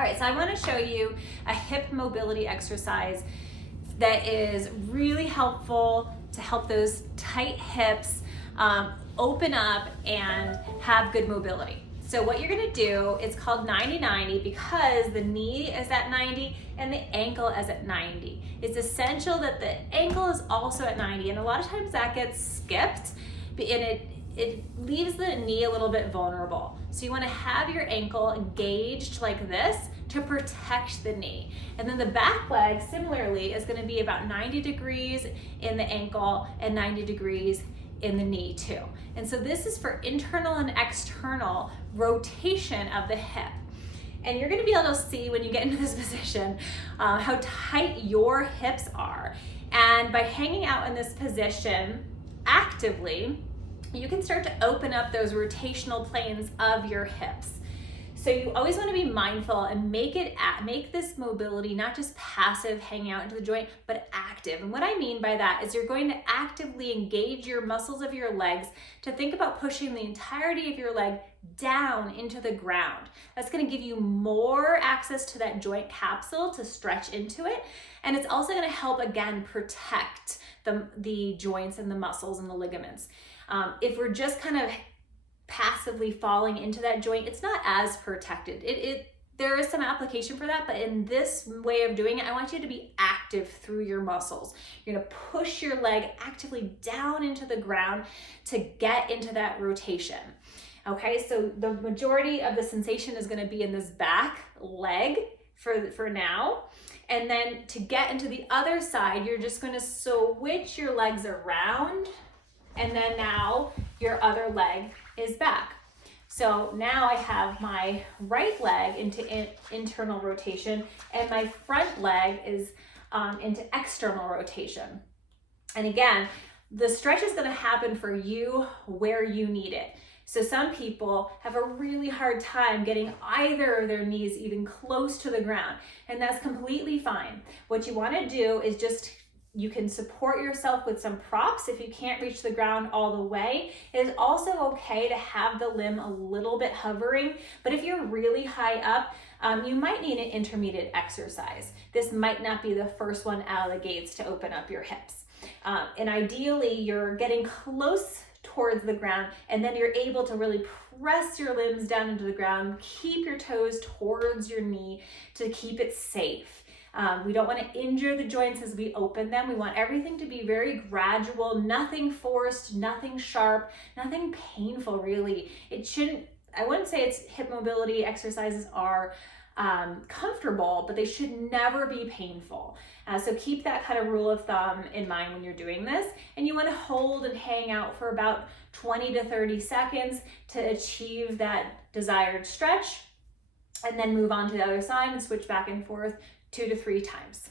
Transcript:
All right, so I want to show you a hip mobility exercise that is really helpful to help those tight hips open up and have good mobility. So what you're gonna do is called 90-90 because the knee is at 90 and the ankle is at 90. It's essential that the ankle is also at 90, and a lot of times that gets skipped and it leaves the knee a little bit vulnerable. So you wanna have your ankle engaged like this to protect the knee. And then the back leg, similarly, is gonna be about 90 degrees in the ankle and 90 degrees in the knee too. And so this is for internal and external rotation of the hip. And you're gonna be able to see when you get into this position how tight your hips are. And by hanging out in this position actively, you can start to open up those rotational planes of your hips. So you always want to be mindful and make this mobility not just passive, hanging out into the joint, but active. And what I mean by that is you're going to actively engage your muscles of your legs to think about pushing the entirety of your leg down into the ground. That's going to give you more access to that joint capsule to stretch into it. And it's also going to help, again, protect the joints and the muscles and the ligaments. If we're just kind of passively falling into that joint, it's not as protected. There is some application for that, but in this way of doing it, I want you to be active through your muscles. You're gonna push your leg actively down into the ground to get into that rotation. Okay, so the majority of the sensation is gonna be in this back leg for now. And then to get into the other side, you're just gonna switch your legs around, and then now your other leg is back. So now I have my right leg into internal rotation and my front leg is into external rotation. And again, the stretch is gonna happen for you where you need it. So some people have a really hard time getting either of their knees even close to the ground, and that's completely fine. What you wanna do is you can support yourself with some props if you can't reach the ground all the way. It is also okay to have the limb a little bit hovering, but if you're really high up, you might need an intermediate exercise. This might not be the first one out of the gates to open up your hips. And ideally, you're getting close towards the ground, and then you're able to really press your limbs down into the ground, keep your toes towards your knee to keep it safe. We don't want to injure the joints as we open them. We want everything to be very gradual, nothing forced, nothing sharp, nothing painful really. I wouldn't say hip mobility exercises are comfortable, but they should never be painful. So keep that kind of rule of thumb in mind when you're doing this. And you want to hold and hang out for about 20 to 30 seconds to achieve that desired stretch, and then move on to the other side and switch back and forth 2 to 3 times.